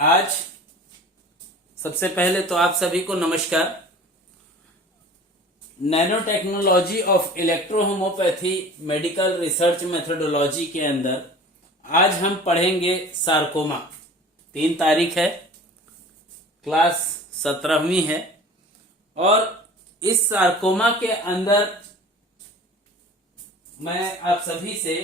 आज सबसे पहले तो आप सभी को नमस्कार। Nano technology of electrohomoeopathy medical research methodology के अंदर आज हम पढ़ेंगे सार्कोमा। 3 तारीख है, क्लास 17वीं है और इस सार्कोमा के अंदर मैं आप सभी से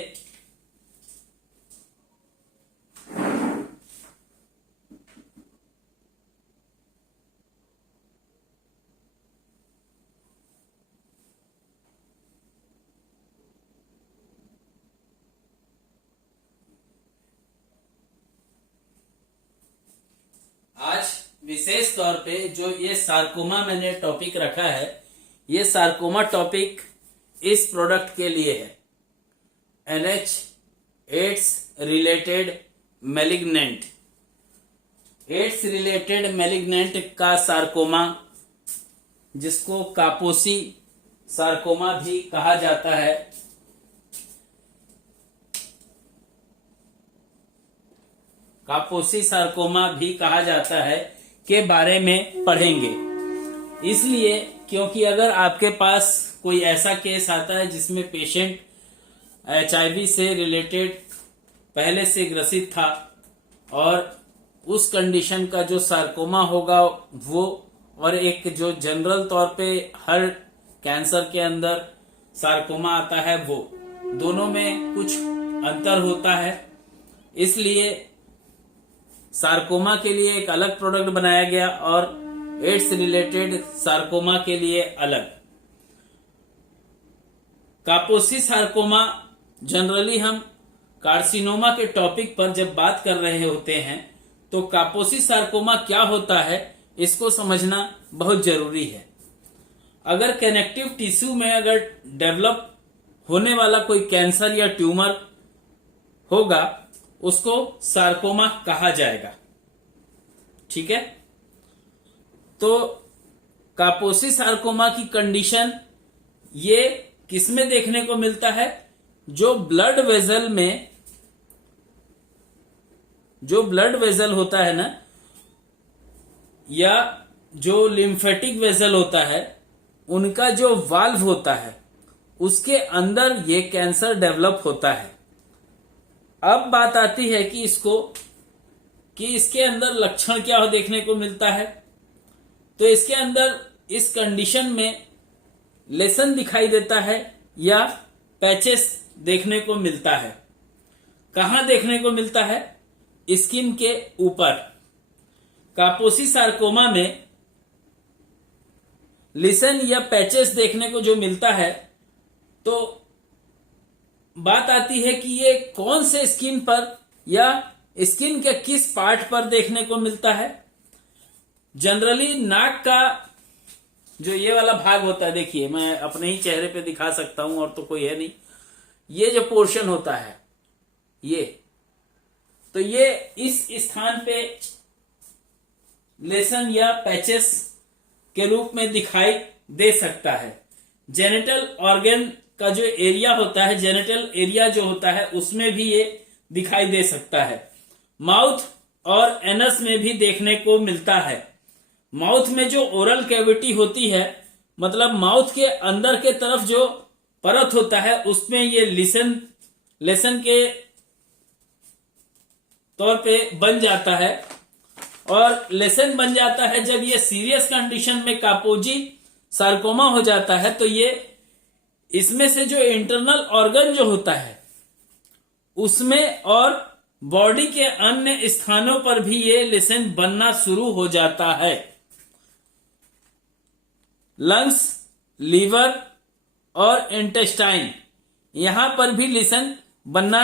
आज विशेष तौर पे जो ये सार्कोमा मैंने टॉपिक रखा है, ये सार्कोमा टॉपिक इस प्रोडक्ट के लिए है, NH AIDS related malignant. AIDS related malignant का सार्कोमा, जिसको कापोसी सार्कोमा भी कहा जाता है, कापोसी सार्कोमा भी कहा जाता है, के बारे में पढ़ेंगे। इसलिए क्योंकि अगर आपके पास कोई ऐसा केस आता है जिसमें पेशेंट HIV से रिलेटेड पहले से ग्रसित था और उस कंडीशन का जो सार्कोमा होगा वो, और एक जो जनरल तौर पे हर कैंसर के अंदर सार्कोमा आता है, वो दोनों में कुछ अंतर होता है। इसलिए सार्कोमा के लिए एक अलग प्रोडक्ट बनाया गया और एड्स रिलेटेड सार्कोमा के लिए अलग। कापोसी सार्कोमा जनरली हम कार्सिनोमा के टॉपिक पर जब बात कर रहे होते हैं तो कापोसी सार्कोमा क्या होता है इसको समझना बहुत जरूरी है। अगर कनेक्टिव टिश्यू में अगर डेवलप होने वाला कोई कैंसर या ट्यूमर होगा उसको सार्कोमा कहा जाएगा, ठीक है। तो कापोसी सार्कोमा की कंडीशन ये किसमें देखने को मिलता है? जो ब्लड वेजल होता है ना, या जो लिम्फेटिक वेजल होता है, उनका जो वाल्व होता है उसके अंदर ये कैंसर डेवलप होता है। अब बात आती है कि इसके अंदर लक्षण क्या हो देखने को मिलता है। तो इसके अंदर इस कंडीशन में लेसन दिखाई देता है या पैचेस देखने को मिलता है। कहां देखने को मिलता है? स्किन के ऊपर। कापोसी सार्कोमा में लेसन या पैचेस देखने को जो मिलता है, तो बात आती है कि ये कौन से स्किन पर या स्किन के किस पार्ट पर देखने को मिलता है। जनरली नाक का जो ये वाला भाग होता है, देखिए मैं अपने ही चेहरे पे दिखा सकता हूं और तो कोई है नहीं, ये जो पोर्शन होता है ये इस स्थान पे लेसन या पैचेस के रूप में दिखाई दे सकता है। जेनिटल ऑर्गन का जो एरिया होता है, जेनिटल एरिया जो होता है, उसमें भी ये दिखाई दे सकता है। माउथ और एनस में भी देखने को मिलता है। माउथ में जो ओरल कैविटी होती है, मतलब माउथ के अंदर के तरफ जो परत होता है, उसमें ये लेसन के तौर पे बन जाता है। और लेसन बन जाता है जब ये सीरियस कंडीशन में कापोजी सार्कोमा हो जाता है, तो ये इसमें से जो इंटरनल ऑर्गन जो होता है उसमें और बॉडी के अन्य स्थानों पर भी ये लेसन बनना शुरू हो जाता है। लंग्स, लीवर और इंटेस्टाइन, यहां पर भी लेसन बनना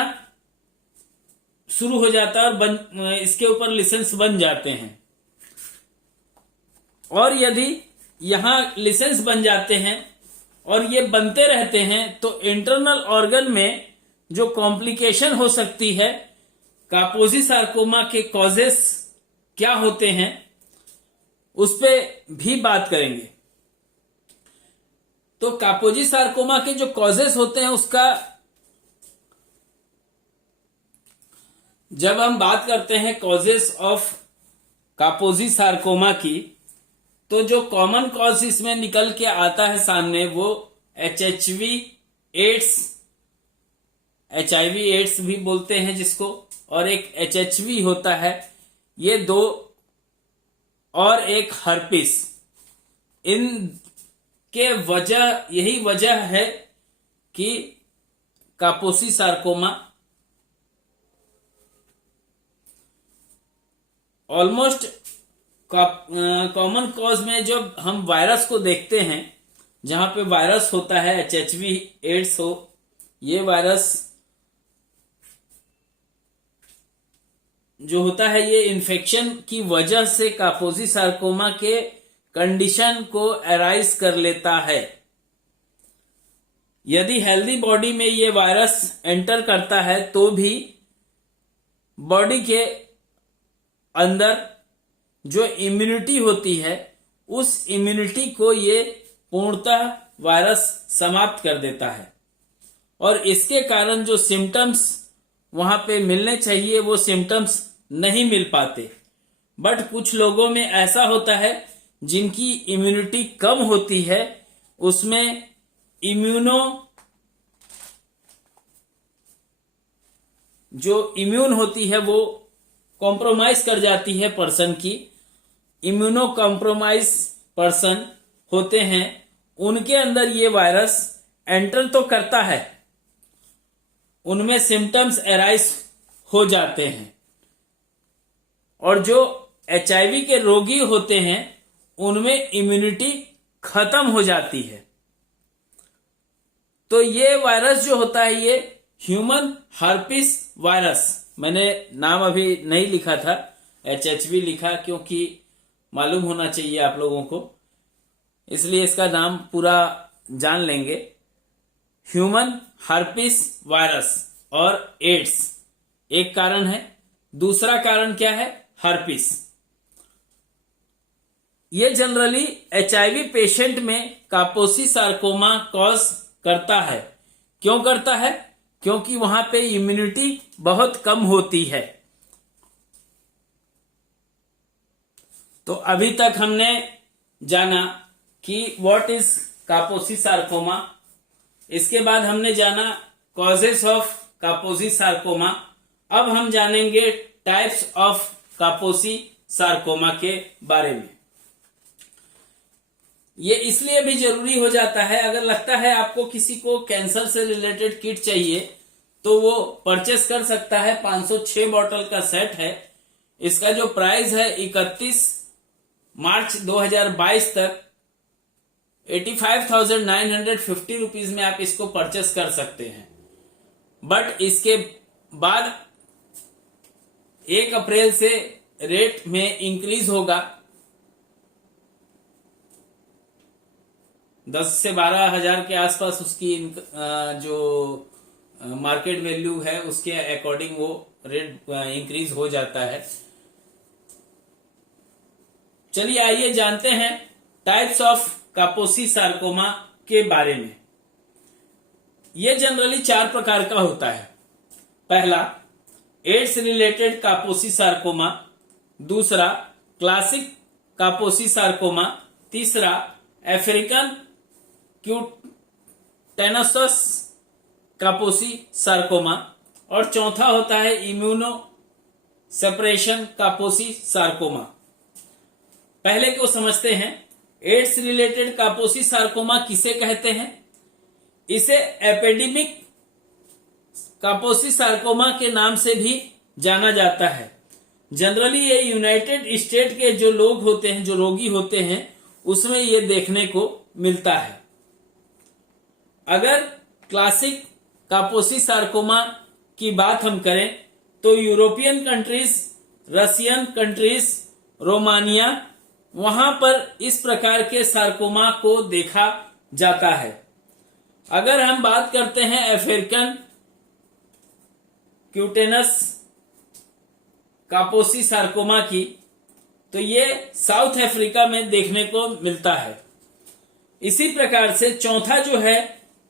शुरू हो जाता है और इसके ऊपर लेसन्स बन जाते हैं। और यदि यहां लेसन्स बन जाते हैं और ये बनते रहते हैं तो इंटरनल ऑर्गन में जो कॉम्प्लिकेशन हो सकती है, कापोसी सार्कोमा के कॉजेस क्या होते हैं उस पे भी बात करेंगे। तो कापोसी सार्कोमा के जो कॉजेस होते हैं उसका जब हम बात करते हैं कॉजेस ऑफ कापोजी सार्कोमा की, तो जो कॉमन कॉज इसमें निकल के आता है सामने वो HIV एड्स भी बोलते हैं जिसको, और एक HHV होता है, ये दो, और एक हर्पिस। इन के वजह, यही वजह है कि कापोसी सार्कोमा ऑलमोस्ट कॉमन कॉज में जब हम वायरस को देखते हैं, जहां पे वायरस होता है HHV एड्स हो, ये वायरस जो होता है ये इन्फेक्शन की वजह से कापोजी सार्कोमा के कंडीशन को अराइज कर लेता है। यदि हेल्दी बॉडी में ये वायरस एंटर करता है तो भी बॉडी के अंदर जो इम्यूनिटी होती है, उस इम्यूनिटी को ये पूर्णतः वायरस समाप्त कर देता है, और इसके कारण जो सिम्टम्स वहां पे मिलने चाहिए वो सिम्टम्स नहीं मिल पाते। बट कुछ लोगों में ऐसा होता है जिनकी इम्यूनिटी कम होती है, उसमें इम्यून होती है वो कॉम्प्रोमाइज कर जाती है पर्सन की। इम्यूनो कॉम्प्रोमाइज पर्सन होते हैं, उनके अंदर ये वायरस एंटर तो करता है, उनमें सिम्टम्स अराइज हो जाते हैं, और जो HIV के रोगी होते हैं उनमें इम्यूनिटी खत्म हो जाती है। तो ये वायरस जो होता है ये ह्यूमन हर्पिस वायरस, मैंने नाम अभी नहीं लिखा था, HHV लिखा क्योंकि मालूम होना चाहिए आप लोगों को, इसलिए इसका नाम पूरा जान लेंगे। ह्यूमन हर्पिस वायरस और एड्स एक कारण है, दूसरा कारण क्या है? हर्पिस। ये जनरली HIV पेशेंट में कापोसी सार्कोमा कॉज करता है। क्यों करता है? क्योंकि वहां पे इम्यूनिटी बहुत कम होती है। तो अभी तक हमने जाना कि व्हाट इज कापोसी सार्कोमा, इसके बाद हमने जाना कॉजेस ऑफ कापोसी सार्कोमा। अब हम जानेंगे टाइप्स ऑफ कापोसी सार्कोमा के बारे में। ये इसलिए भी जरूरी हो जाता है, अगर लगता है आपको किसी को कैंसर से रिलेटेड किट चाहिए तो वो परचेस कर सकता है। 506 बॉटल का सेट है। इसका जो प्राइस है 31 मार्च 2022 तक 85,950 रुपीज में आप इसको परचेस कर सकते हैं। बट इसके बाद 1 अप्रैल से रेट में इंक्रीज होगा, 10 से 12 हजार के आसपास उसकी जो मार्केट वैल्यू है उसके अकॉर्डिंग वो रेट इंक्रीज हो जाता है। चलिए आइए जानते हैं टाइप्स ऑफ कापोसी सार्कोमा के बारे में। ये जनरली 4 प्रकार का होता है। पहला एड्स रिलेटेड कापोसी सार्कोमा, दूसरा क्लासिक कापोसी सार्कोमा, तीसरा अफ्रीकन क्यूटेनसस कापोसी सार्कोमा, और चौथा होता है इम्यूनो सेपरेशन कापोसी सार्कोमा। पहले को समझते हैं। एड्स रिलेटेड कापोसी सार्कोमा किसे कहते हैं? इसे एपिडेमिक कापोसी सार्कोमा के नाम से भी जाना जाता है। जनरली ये यूनाइटेड स्टेट के जो लोग होते हैं, जो रोगी होते हैं, उसमें ये देखने को मिलता है। अगर क्लासिक कापोसी सार्कोमा की बात हम करें तो European countries, Russian countries, Romania, वहां पर इस प्रकार के सार्कोमा को देखा जाता है। अगर हम बात करते हैं अफ्रीकन क्यूटेनस कापोसी सार्कोमा की, तो ये साउथ अफ्रीका में देखने को मिलता है। इसी प्रकार से चौथा जो है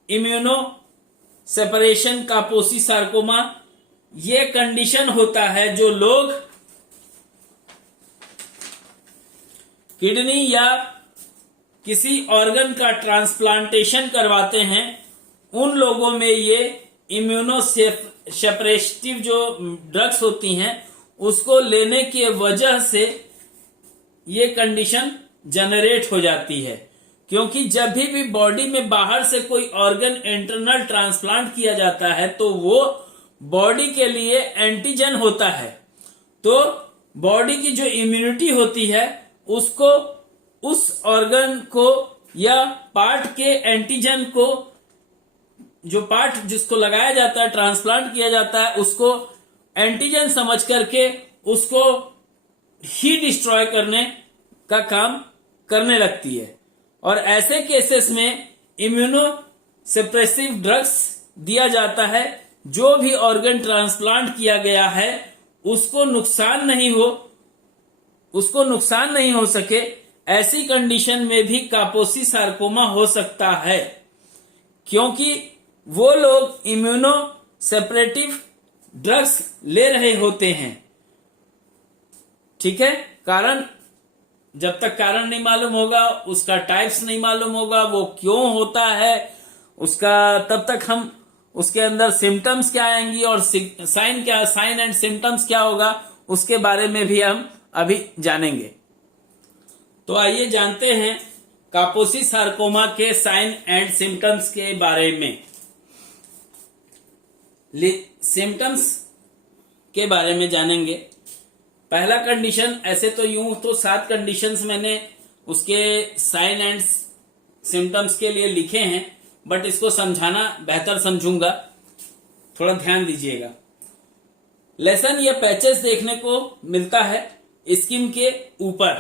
इम्यूनो सेपरेशन कापोसी सार्कोमा, ये कंडीशन होता है जो लोग किडनी या किसी ऑर्गन का ट्रांसप्लांटेशन करवाते हैं, उन लोगों में ये इम्यूनोसप्रेसिव जो ड्रग्स होती हैं उसको लेने की वजह से ये कंडीशन जनरेट हो जाती है। क्योंकि जब भी बॉडी में बाहर से कोई ऑर्गन इंटरनल ट्रांसप्लांट किया जाता है तो वो बॉडी के लिए एंटीजन होता है। तो बॉडी की जो इम्यूनिटी होती है उसको उस ऑर्गन को या पार्ट के एंटीजन को, जो पार्ट जिसको लगाया जाता है, ट्रांसप्लांट किया जाता है, उसको एंटीजन समझ करके उसको ही डिस्ट्रॉय करने का काम करने लगती है। और ऐसे केसेस में इम्यूनो सप्रेसिव ड्रग्स दिया जाता है। जो भी ऑर्गन ट्रांसप्लांट किया गया है उसको नुकसान नहीं हो सके, ऐसी कंडीशन में भी कापोसी सार्कोमा हो सकता है। क्योंकि वो लोग इम्यूनो सेपरेटिव ड्रग्स ले रहे होते हैं। ठीक है, कारण जब तक कारण नहीं मालूम होगा, उसका टाइप्स नहीं मालूम होगा, वो क्यों होता है उसका, तब तक हम उसके अंदर सिम्टम्स क्या आएंगी और साइन एंड सिम्टम्स क्या होगा उसके बारे में भी हम अभी जानेंगे। तो आइए जानते हैं कापोसी सार्कोमा के साइन एंड सिम्टम्स के बारे में। सिम्टम्स के बारे में जानेंगे। पहला कंडीशन, ऐसे तो यूं तो 7 कंडीशंस मैंने उसके साइन एंड सिम्टम्स के लिए लिखे हैं, बट इसको समझाना बेहतर समझूंगा, थोड़ा ध्यान दीजिएगा। लेसन या पैचेस देखने को मिलता है स्किन के ऊपर।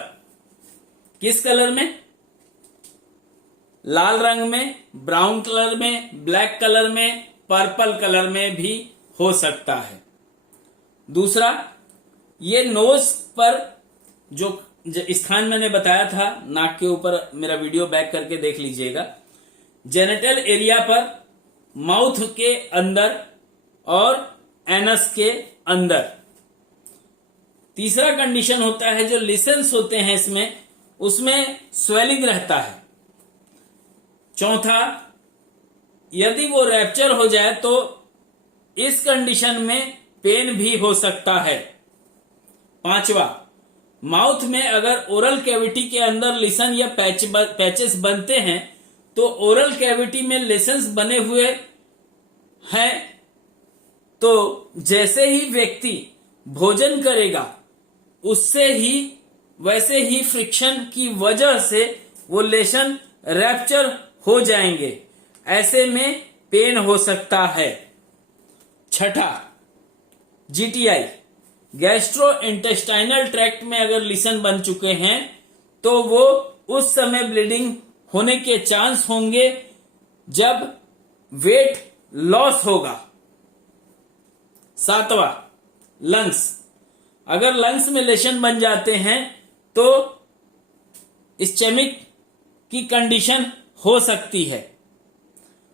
किस कलर में? लाल रंग में, ब्राउन कलर में, ब्लैक कलर में, पर्पल कलर में भी हो सकता है। दूसरा, ये नोज पर जो स्थान मैंने बताया था, नाक के ऊपर, मेरा वीडियो बैक करके देख लीजिएगा, जेनिटल एरिया पर, माउथ के अंदर और एनस के अंदर। तीसरा कंडीशन होता है जो लिसेंस होते हैं इसमें, उसमें स्वेलिंग रहता है। चौथा, यदि वो रैप्चर हो जाए तो इस कंडीशन में पेन भी हो सकता है। पांचवा, माउथ में अगर ओरल कैविटी के अंदर लिसन या पैचेस बनते हैं तो ओरल कैविटी में लिसन्स बने हुए हैं, तो जैसे ही व्यक्ति भोजन करेगा उससे ही वैसे ही फ्रिक्शन की वजह से वो लेशन रैप्चर हो जाएंगे। ऐसे में पेन हो सकता है। छठा, जीटीआई, गैस्ट्रो इंटेस्टाइनल ट्रैक्ट में अगर लिसन बन चुके हैं तो वो उस समय ब्लीडिंग होने के चांस होंगे जब वेट लॉस होगा। सातवां, लंग्स, अगर लंग्स में लेशन बन जाते हैं तो स्टेमिक की कंडीशन हो सकती है।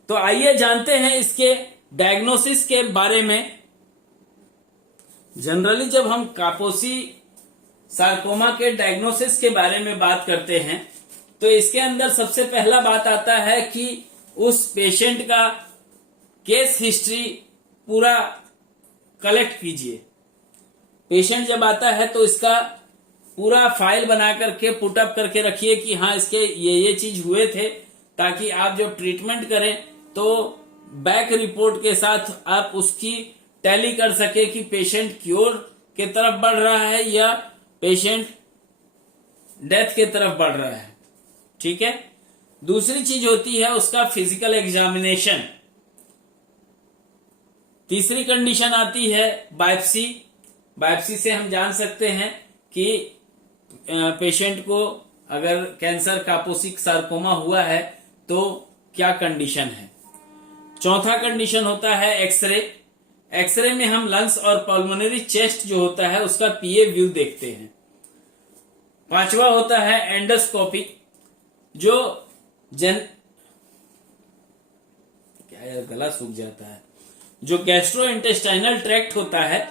तो आइए जानते हैं इसके डायग्नोसिस के बारे में। जनरली जब हम कापोसी सार्कोमा के डायग्नोसिस के बारे में बात करते हैं तो इसके अंदर सबसे पहला बात आता है कि उस पेशेंट का केस हिस्ट्री पूरा कलेक्ट कीजिए। पेशेंट जब आता है तो इसका पूरा फाइल बना करके पुटअप करके रखिए कि हाँ इसके ये चीज हुए थे, ताकि आप जब ट्रीटमेंट करें तो बैक रिपोर्ट के साथ आप उसकी टैली कर सके कि पेशेंट क्योर के तरफ बढ़ रहा है या पेशेंट डेथ के तरफ बढ़ रहा है। ठीक है। दूसरी चीज होती है उसका फिजिकल एग्जामिनेशन। तीसरी कंडीशन आती है बायोप्सी। बायोप्सी से हम जान सकते हैं कि पेशेंट को अगर कैंसर कापोसिक सार्कोमा हुआ है तो क्या कंडीशन है। चौथा कंडीशन होता है एक्सरे। एक्सरे में हम लंग्स और पल्मोनरी चेस्ट जो होता है उसका पीए व्यू देखते हैं। पांचवा होता है एंडोस्कोपी, जो क्या यार गला सूख जाता है, जो गैस्ट्रो इंटेस्टाइनल ट्रैक्ट होता है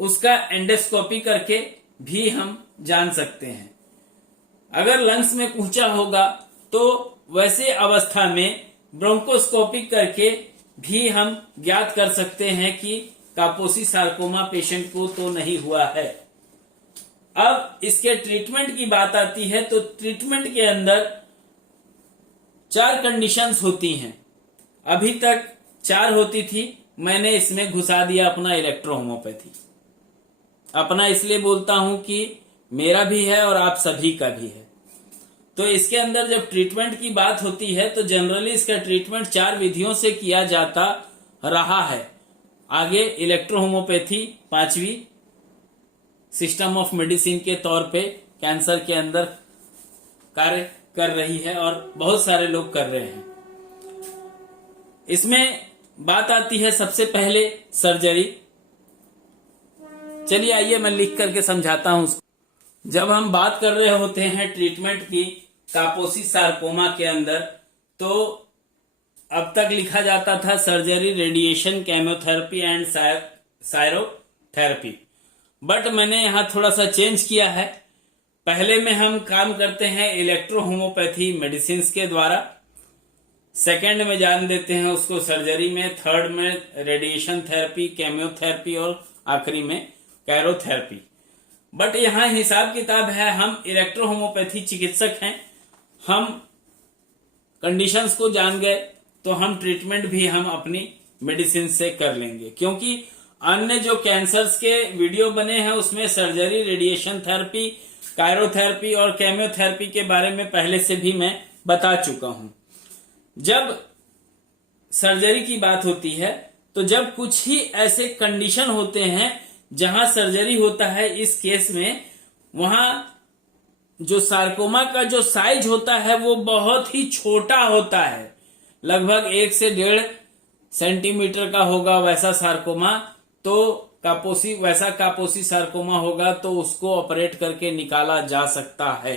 उसका एंडोस्कोपी करके भी हम जान सकते हैं। अगर लंग्स में कूचा होगा तो वैसे अवस्था में ब्रोंकोस्कोपिक करके भी हम ज्ञात कर सकते हैं कि कापोसी सार्कोमा पेशेंट को तो नहीं हुआ है। अब इसके ट्रीटमेंट की बात आती है तो ट्रीटमेंट के अंदर 4 कंडीशंस होती हैं। अभी तक 4 होती थी, मैंने इसमें घुसा दिया अपना इलेक्ट्रोहोमोपैथी। अपना इसलिए बोलता हूं कि मेरा भी है और आप सभी का भी है। तो इसके अंदर जब ट्रीटमेंट की बात होती है तो जनरली इसका ट्रीटमेंट 4 विधियों से किया जाता रहा है। आगे इलेक्ट्रोहोमोपैथी 5वीं सिस्टम ऑफ मेडिसिन के तौर पे कैंसर के अंदर कार्य कर रही है और बहुत सारे लोग कर रहे हैं। इसमें बात आती है सबसे पहले सर्जरी। चलिए आइए मैं लिख करके समझाता हूं उसको। जब हम बात कर रहे होते हैं ट्रीटमेंट की कापोसी सार्कोमा के अंदर, तो अब तक लिखा जाता था surgery, radiation, chemotherapy and cryotherapy. But मैंने यहां थोड़ा सा चेंज किया है। पहले में हम काम करते हैं इलेक्ट्रोहोमोपैथी मेडिसिन के द्वारा, सेकंड में जान देते हैं उसको सर्जरी में, थर्ड में रेडिएशन थेरेपी, केमियोथेरेपी और आखिरी में कैरोथेरेपी। बट यहाँ हिसाब किताब है, हम इलेक्ट्रोहोमोपैथी चिकित्सक हैं, हम कंडीशंस को जान गए तो हम ट्रीटमेंट भी हम अपनी मेडिसिन से कर लेंगे। क्योंकि अन्य जो कैंसर्स के वीडियो बने हैं उसमें सर्जरी, रेडिएशन थेरेपी, कायरोथेरेपी और केमियोथेरेपी के बारे में पहले से भी मैं बता चुका हूं। जब सर्जरी की बात होती है तो जब कुछ ही ऐसे कंडीशन होते हैं जहां सर्जरी होता है, इस केस में वहां जो सार्कोमा का जो साइज होता है वो बहुत ही छोटा होता है, लगभग 1 से 1.5 सेंटीमीटर का होगा वैसा सार्कोमा। तो कापोसी सार्कोमा होगा तो उसको ऑपरेट करके निकाला जा सकता है,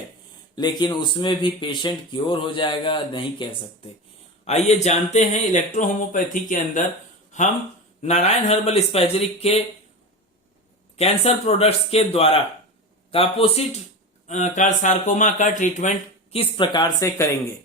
लेकिन उसमें भी पेशेंट क्योर हो जाएगा नहीं कह सकते। आइए जानते हैं इलेक्ट्रोहोमोपैथी के अंदर हम नारायण हर्बल स्पेजरिक के कैंसर प्रोडक्ट्स के द्वारा कापोसी सार्कोमा का ट्रीटमेंट किस प्रकार से करेंगे।